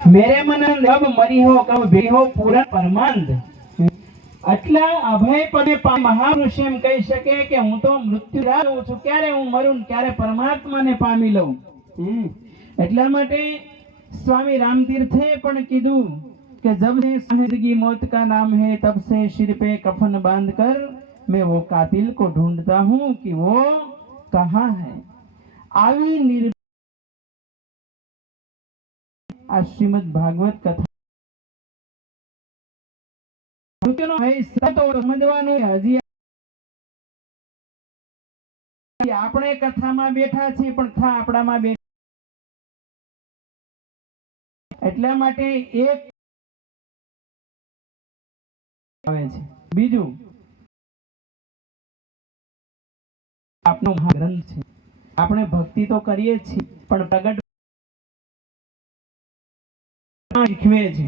मेरे मन अब मरी हो कब भी हो पूरा परमानंद આટલા અભય પદે મહાપુરુષ એમ કહી શકે કે હું તો મૃત્યુ રાહ જોઉં છું, ક્યારે હું મરું ક્યારે પરમાત્માને પામી લઉં। એટલા માટે સ્વામી રામતીર્થે પણ કીધું કે जब से जिंदगी मौत का नाम है तब से सिर पे कफन बांध कर मैं वो कातिल को ढूंढता हूँ कि वो कहाँ है। આવી આ શ્રીમદ ભાગવત કથા સમજવાનું હજી આપણે કથામાં બેઠા છીએ પણ કથા આપણામાં બેઠા, એટલા માટે એક આવે છે। બીજું આપનો ગ્રંથ છે, આપણે ભક્તિ તો કરીએ છીએ પણ પ્રગટ શીખવે છે।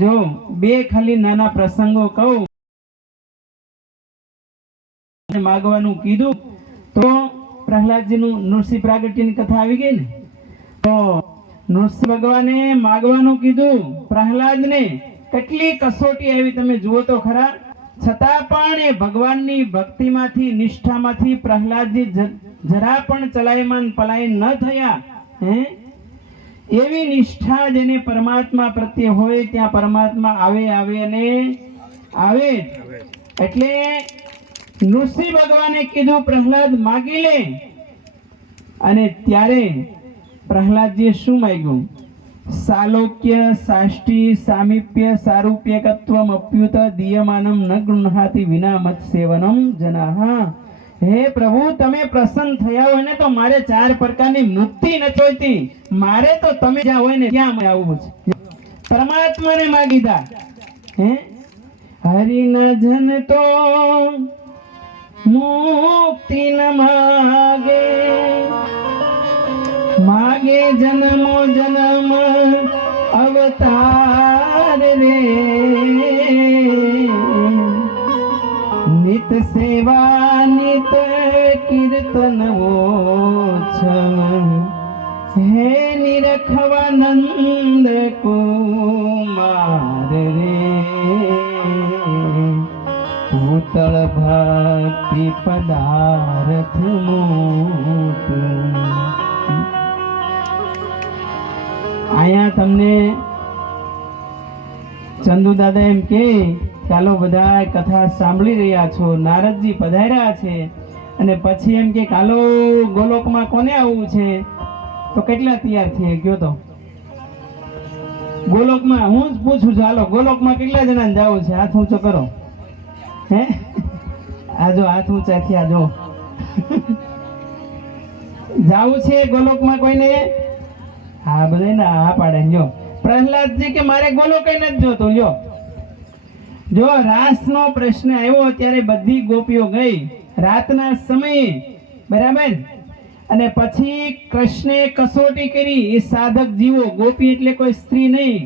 જો બે ખાલી નાના પ્રસંગો કહું, માગવાનું કીધું તો પ્રહલાદજીનું નૃસિંહ પ્રાગટ્યની કથા આવી ગઈ ને, તો નૃસિંહ ભગવાને માગવાનું કીધું પ્રહલાદને, કેટલી કસોટી આવી તમે જુઓ તો ખરા, છતાં પણ એ ભગવાનની ભક્તિમાંથી નિષ્ઠામાંથી પ્રહલાદજી જરા પણ ચલાયમાન પલાયન ન થયા। એવી નિષ્ઠા જેને પરમાત્મા પ્રત્યે હોય ત્યાં પરમાત્મા આવે આવે અને આવે। એટલે નૃસિંહ ભગવાને કીધું પ્રહલાદ માગી લે, અને ત્યારે પ્રહલાદજીએ શું માંગ્યું? સાલોક્ય સાષ્ટી સામીપ્ય સારૂપ્યકત્વમ અપ્યુત દીયમાનમ ન ગૃહ્ણાતિ વિના મત સેવનમ જનાહ। હે પ્રભુ, તમે પ્રસન્ન થયા હોય ને તો મારે ચાર પ્રકારની મુક્તિ ન જોઈતી, મારે તો તમે જ્યાં હોય ને ત્યાં આવવું છે। પરમાત્માને માગી દા। હરિના જન તો મુક્તિ ન માગે, मागे जन्मो जन्म अवतार रे, नित सेवा नित कीर्तन हे निरखवानंद कुमार रे, भूतल भक्ति पदार्थ मूत। आया तमने चंदू दादा एम के चालो बधाय कथा सांभળી રહ્યા છો, નારદજી પધાર્યા છે અને પછી એમ કે કાલો ગોલોકમાં કોને આવવું છે, તો કેટલા તૈયાર થઈએ ગયો? તો ગોલોકમાં હું જ પૂછું છું, હાલો ગોલોકમાં કેટલા જણાને જાવું છે? હાથ ઊંચો કરો। હે આજો હાથ ઊંચા થયા, જો જાવું છે ગોલોકમાં કોઈને? હા બધા ના હા પાડે। જો પ્રહલાદજી કે મારે ગોલોક નથી જોતો। લ્યો, જો રાસનો પ્રશ્ન આવ્યો ત્યારે બધી ગોપીઓ ગઈ રાતના સમયે, બરાબર, અને પછી કૃષ્ણે કસોટી કરી। એ સાધક જીવો, ગોપી એટલે કોઈ સ્ત્રી નહીં,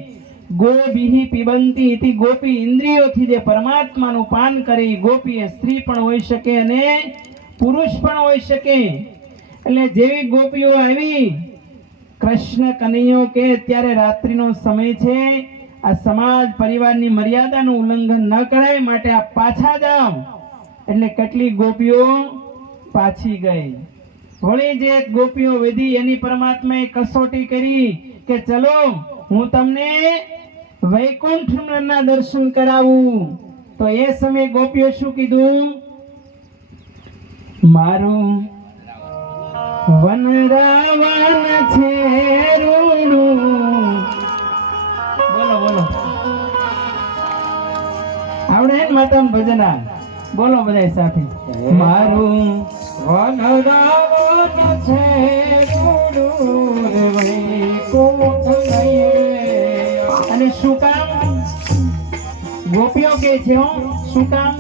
ગોભીઃ પિબંતી ઇતિ ગોપી, ઇન્દ્રિયોથી જે પરમાત્માનું પાન કરે ગોપી એ સ્ત્રી પણ હોઈ શકે અને પુરુષ પણ હોઈ શકે। એટલે જેવી ગોપીઓ આવી, કૃષ્ણ કનૈયો કે અત્યારે રાત્રિનો સમય છે, આ સમાજ પરિવારની મર્યાદાનું ઉલ્લંઘન ન કરાય, માટે આ પાછા જાઓ। એટલે કેટલી ગોપીઓ પાછી ગઈ। વળી જે ગોપીઓ વિધિ એની પરમાત્માએ કસોટી કરી કે ચલો હું તમને વૈકુંઠના દર્શન કરાવું। તો એ સમયે ગોપીઓ શું કીધું? મારું વનરાવન છે રૂડું, બોલો બોલો, આવડે ને માતાનું ભજન? બોલો બધા સાથે, મારું વનરાવન છે રૂડું રે વૈકુંઠ નહીં। અને શું કામ ગોપીઓ કે છે? શું કામ?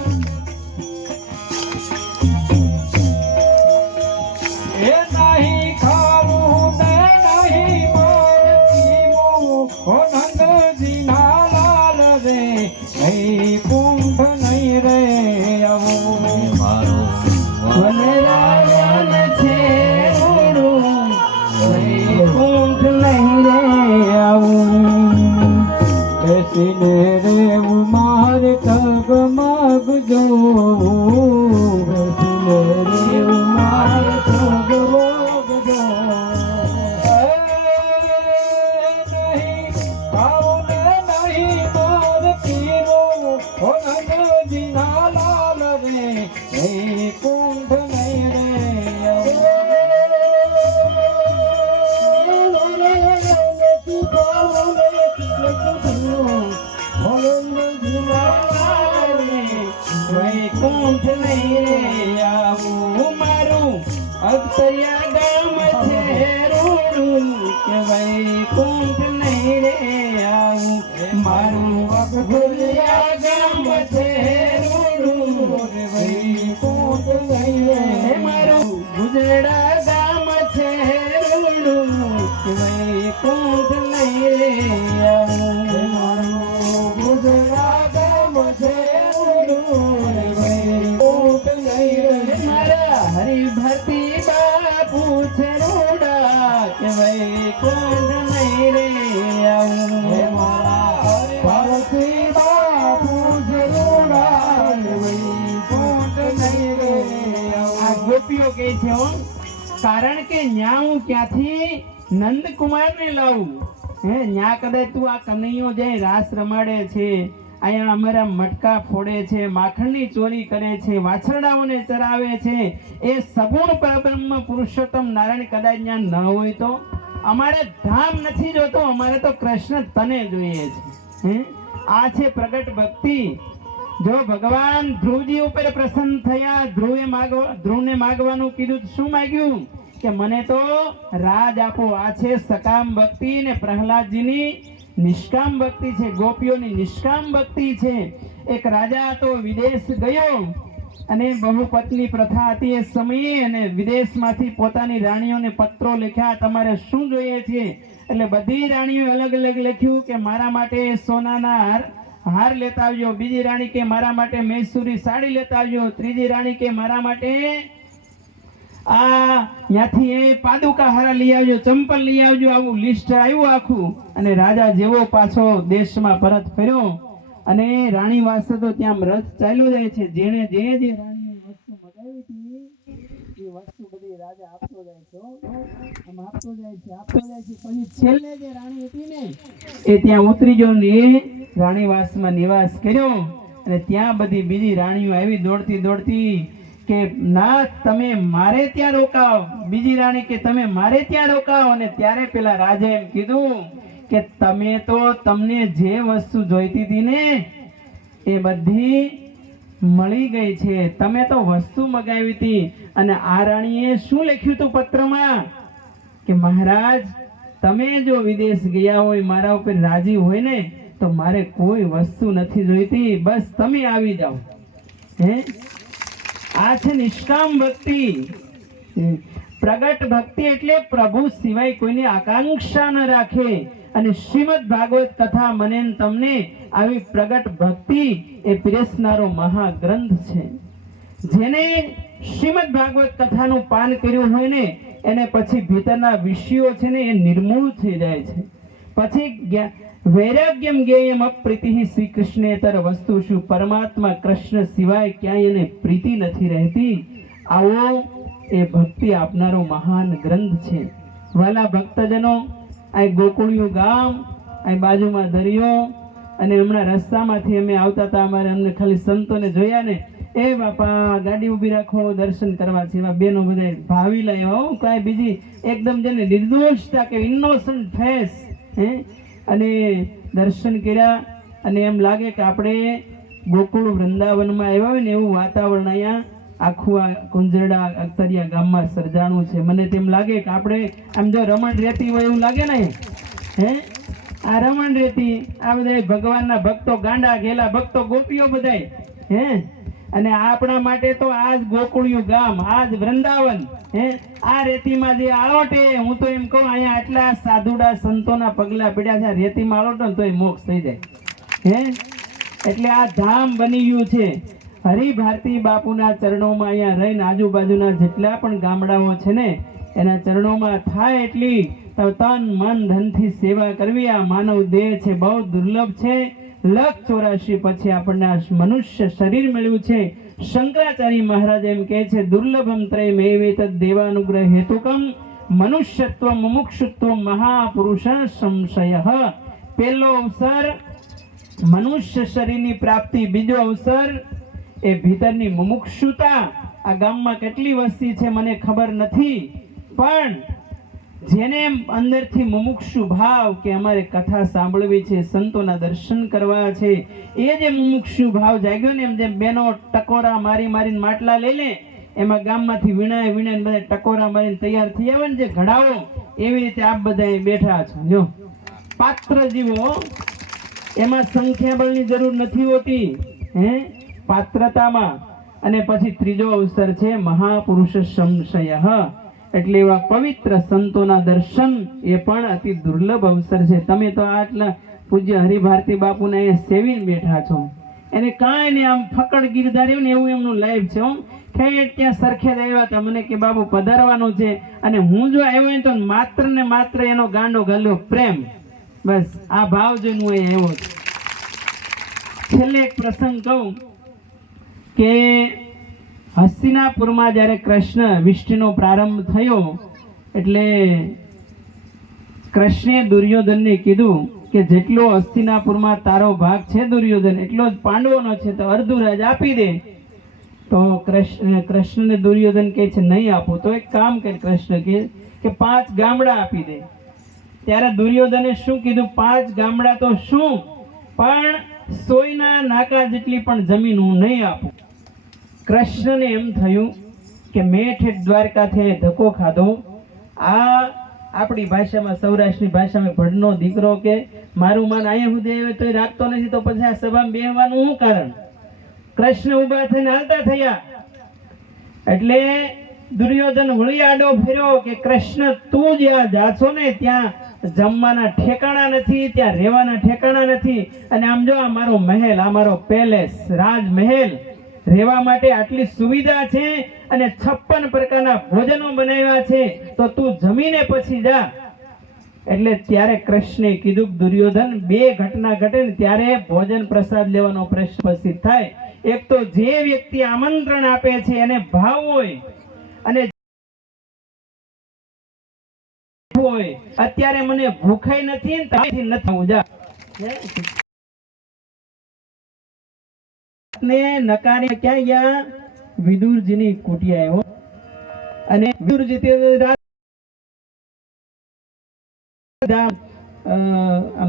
એને રે મારે તગમગ જોવું એને રે મારે તગમગ જોવું નહીં પાઉન નહીં માર પીરો ઓનન જીના લાલ રે એ કુંઠ નહીં રે વૈકુંઠ નહીં રે આવું મારું અક્ષયા ગામ છે રૂડું કે વૈકુંઠ નહીં રે આવું મારું અક્ષયા ગામ છે રૂડું કે વૈકુંઠ નહીં રે મારું ગુજરા ગામ છે રૂડું કે વૈકુંઠ નહીં રે આવું મારું ગુજરા ગામ છે હરિભક્તિ બાપુ છે રૂડા કે વૈકુંઠ નહીં રે આવું ભક્તિ બાપુ જરૂરા વૈકુંઠ નહીં રે આ ગોપીઓ કહે છે હો કારણ કે ન્યા હું ક્યાંથી નંદકુમાર ને લાવું હે ન્યા કદાચ તું આ કનૈયો જાય રાસ રમાડે છે અહીંયા અમારા મટકા ફોડે છે માખણની ચોરી કરે છે વાછરડાઓને ચરાવે છે એ સગુણ પરબ્રહ્મ પુરુષોત્તમ નારાયણ કદાચ ત્યાં ન હોય તો અમારે ધામ નથી જોતો અમારે તો કૃષ્ણ તને જોઈએ છે હે આ છે પ્રગટ ભક્તિ જો ભગવાન ધ્રુવજી ઉપર પ્રસન્ન થયા ધ્રુવને માગવાનું કીધું શું માગ્યું કે મને તો રાજ આપો આ છે સકામ ભક્તિ ને પ્રહલાદજીની નિષ્કામ ભક્તિ છે ગોપીઓની નિષ્કામ ભક્તિ છે એક રાજા તો વિદેશ ગયો અને બહુપત્ની પ્રથા હતી એ સમયે અને વિદેશમાંથી પોતાની રાણીઓને પત્રો લખ્યા તમારે શું જોઈએ છે એટલે બધી રાણીઓ અલગ અલગ લખ્યું કે મારા માટે સોનાના હાર લેતા આવજો બીજી રાણી કે મારા માટે મૈસૂરી સાડી લેતા આવજો ત્રીજી રાણી કે મારા માટે ત્યાંથી એ પાદુકા હારા લઈ આવજો ચંપલ લઈ આવજો આવું લિસ્ટ આવ્યું આખું અને રાજા જેવો પાછો દેશમાં પરત ફર્યો અને રાણી વાસે તો ત્યાં રથ ચાલ્યો જાય છે જેને જે રાણીએ વસ્તુ મગાવી હતી એ વસ્તુ બધી રાજા આપતો જાય છે આમ આપતો જાય છે પછી છેલ્લે જે રાણી હતી ને એ ત્યાં ઉતરી ગયો ને એ રાણીવાસમાં નિવાસ કર્યો અને ત્યાં બધી બીજી રાણીઓ આવી દોડતી કે ના તમે મારે ત્યાં રોકાઓ બીજી રાણી કે તમે મારે ત્યાં રોકાઓ અને ત્યારે પેલા રાજા એમ કીધું કે તમે તો તમને જે વસ્તુ જોઈતી હતી ને એ બધી મળી ગઈ છે તમે તો વસ્તુ મગાવી હતી અને આ રાણીએ શું લખ્યું હતું પત્રમાં કે મહારાજ તમે જો વિદેશ ગયા હોય મારા ઉપર રાજી હોય ને તો મારે કોઈ વસ્તુ નથી જોઈતી બસ તમે આવી જાઓ હે આ છે નિષ્કામ ભક્તિ પ્રગટ ભક્તિ એટલે પ્રભુ સિવાય કોઈની આકાંક્ષા ન રાખે અને શ્રીમદ ભાગવત કથા મને તમને આવી પ્રગટ ભક્તિ એ પીરસનારો મહાગ્રંથ છે જેને શ્રીમદ ભાગવત કથાનું પાન કર્યું હોય ને એને પછી ભીતરના વિષયો છે ને એ નિર્મૂળ થઈ જાય છે પછી વૈરાગ્યમ જ્ઞેયમ અપ્રીતિ શ્રી કૃષ્ણેતર વસ્તુ શું પરમાત્મા કૃષ્ણ સિવાય ક્યાંય એને પ્રીતિ નથી રહેતી આવો એ ભક્તિ આપનારો મહાન ગ્રંથ છે વાલા ભક્તજનો આ ગોકુળિયું ગામ આ બાજુમાં દરિયો અને હમણાં રસ્તામાંથી અમે આવતા હતા અમારે અમને ખાલી સંતોને જોયા ને એ બાપા ગાડી ઊભી રાખો દર્શન કરવા છે એવા બેનો બધા ભાવી લાવ્યા હો કાંઈ બીજી એકદમ જેને નિર્દોષતા કે ઇનોસન્ટ ફેસ હે અને દર્શન કર્યા અને એમ લાગે કે આપણે ગોકુળ વૃંદાવનમાં આવ્યા હોય ને એવું વાતાવરણ અહીંયા આખું આ કુંજરડા અખતરિયા ગામમાં સર્જાણું છે મને તેમ લાગે કે આપણે આમ જો રમણ રહેતી હોય એવું લાગે ને હે આ રમણ રહેતી આ બધા ભગવાનના ભક્તો ગાંડા ઘેલા ભક્તો ગોપીઓ બધાય હે અને આપણા માટે તો આજ ગોકુળિયું ગામ આજ વૃંદાવન હે આ રેતીમાં જે આળોટે હું તો એમ કહું અહીંયા આટલા સાધુડા સંતોના પગલા પડ્યા છે રેતીમાં આળોટો ને તોય મોક્ષ થઈ જાય હે એટલે આ ધામ બની ગયું છે હરિભારતી બાપુના ચરણોમાં અહીંયા રહીને આજુબાજુના જેટલા પણ ગામડાઓ છે ને એના ચરણોમાં થાય એટલી તન મન ધનથી સેવા કરવી આ માનવ દેહ છે બહુ દુર્લભ છે 1,84 પછી આપણને આ મનુષ્ય શરીર મળ્યું છે. શંકરાચાર્ય મહારાજ એમ કહે છે, દુર્લભમ ત્રયમેવેત દેવાનુગ્રહ હેતુકમ મનુષ્યત્વ મુમુક્ષુત્વ મહાપુરુષ સંશયઃ. પહેલો અવસર મનુષ્ય શરીરની પ્રાપ્તિ, બીજો અવસર એ ભીતરની મુમુક્ષુતા. આ ગામમાં કેટલી વસ્તી છે મને ખબર નથી, પણ જેને અંદરથી મુમુક્ષુ ભાવ કે અમારે કથા સાંભળવી છે, સંતોના દર્શન કરવા છે, એ જે મુમુક્ષુ ભાવ જાગ્યો ને, એમ જેમ બેનો ટકોરા મારી મારીને માટલા લઈ લે, એમાં ગામમાંથી વીણાય વીણાય બધા ટકોરા મારીને તૈયાર થઈ આવે ને જે ઘડાવો, એવી રીતે આપ બધા બેઠા છો. જો પાત્ર જીવો, એમાં સંખ્યાબળની જરૂર નથી હોતી, પાત્રતામાં. અને પછી ત્રીજો અવસર છે મહાપુરુષ સંશય, એટલે એવા પવિત્ર સંતોના દર્શન, એ પણ અતિ દુર્લભ અવસર છે. તમે તો આટલા પૂજ્ય હરિભારતી બાપુને અહીંયા સેવીને બેઠા છો, એને કાંઈ ને આમ ફકડ ગીરધાર્યું ને એવું એમનું લાઈફ છે. ખેડ ત્યાં સરખેજ આવ્યા હતા, મને કે બાબુ પધારવાનું છે, અને હું જો આવ્યો હોય તો માત્ર ને માત્ર એનો ગાંડો ગાલ્યો પ્રેમ, બસ આ ભાવ જોઈને હું અહીંયા આવ્યો છું. છેલ્લે એક પ્રસંગ કહું કે હસ્તિનાપુરમાં જ્યારે કૃષ્ણ વિષ્ટિનો પ્રારંભ થયો, એટલે કૃષ્ણે દુર્યોધનને કીધું કે જેટલો હસ્તિનાપુરમાં તારો ભાગ છે દુર્યોધન, એટલો જ પાંડવોનો છે, તો અર્ધું રાજ આપી દે. તો કૃષ્ણને દુર્યોધન કહે છે નહીં આપો. તો એક કામ કરે કૃષ્ણ કે 5 ગામડા આપી દે. ત્યારે દુર્યોધને શું કીધું, 5 ગામડા તો શું, પણ સોયના નાકા જેટલી પણ જમીન હું નહીં આપું. કૃષ્ણને એમ થયું કે મેં ઠેઠ દ્વારકાથી ધક્કો ખાધો, આ આપણી ભાષામાં, સૌરાષ્ટ્રની ભાષામાં ભડનો દીકરો કે મારું માન અહીંયા સુધી આવે તોય રાખતો નથી, તો પછી આ સભામાં બેહવાનું શું કારણ? કૃષ્ણ ઊભા થઈને હાલતા થયા, એટલે દુર્યોધન વળી આડો ફેર્યો કે કૃષ્ણ તું જ્યાં જાશો ને ત્યાં જમવાના ઠેકાણા નથી, ત્યાં રહેવાના ઠેકાણા નથી, અને આમ જો આ મારો મહેલ, આ મારો પેલેસ, રાજમહેલ, રહેવા માટે આટલી સુવિધા છે, અને 56 પ્રકારના ભોજનો બનાવ્યા છે, તો તું જમીને પછી જા. એટલે ત્યારે કૃષ્ણે કીધું દુર્યોધન, 2 ઘટના ઘટે ને ત્યારે ભોજન પ્રસાદ લેવાનો પ્રશ્ન ઉપસ્થિત થાય. એક તો જે વ્યક્તિ આમંત્રણ આપે છે એને ભાવ હોય, અને અત્યારે મને ભૂખાઈ નથી ને નકારી ક્યાં ગયા? વિદુરજીની કુટિયા આવ્યો, અને વિદુરજી તે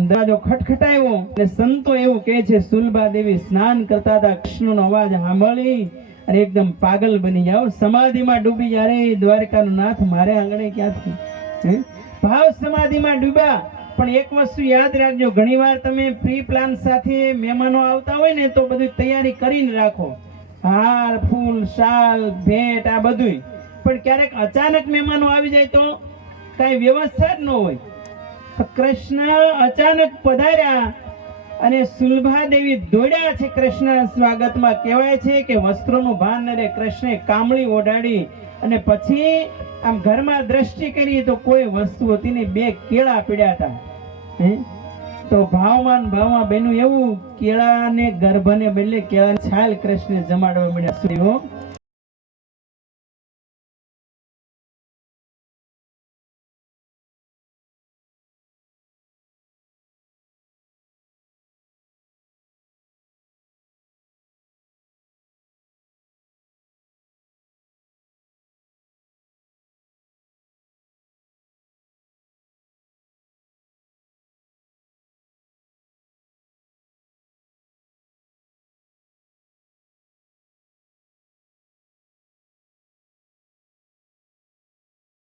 દરવાજો ખટખટાયો, અને સંતો એવું કહે છે સુલભા દેવી સ્નાન કરતા હતા, કૃષ્ણનો અવાજ સાંભળી અને એકદમ પાગલ બની જાઓ, સમાધિમાં ડૂબી જાય. દ્વારકાનો નાથ મારે આંગણે ક્યાંથી ભાવ સમાધિમાં ડૂબ્યા. પણ એક વસ્તુ યાદ રાખજો, ઘણીવાર તમે પ્રી પ્લાન સાથે મહેમાનો આવતા હોય ને તો બધી તૈયારી કરીને રાખો, હાર ફૂલ શાલ ભેટ આ બધું, પણ ક્યારેક અચાનક મહેમાનો આવી જાય તો કાંઈ વ્યવસ્થા જ ન હોય. કૃષ્ણ અચાનક પધાર્યા અને સુલભા દેવી દોડ્યા છે કૃષ્ણ સ્વાગતમાં. કહેવાય છે કે વસ્ત્રોનું ભાન ન રહે, કૃષ્ણે કામળી ઓઢાડી, અને પછી આમ ઘરમાં દ્રષ્ટિ કરી તો કોઈ વસ્તુ હતી ને, 2 કેળા પીડ્યા હતા. તો ભાવમાં બેનું એવું કેળાને ગર્ભને બદલે કેળાની છાલ કૃષ્ણ જમાડવા મળ્યા.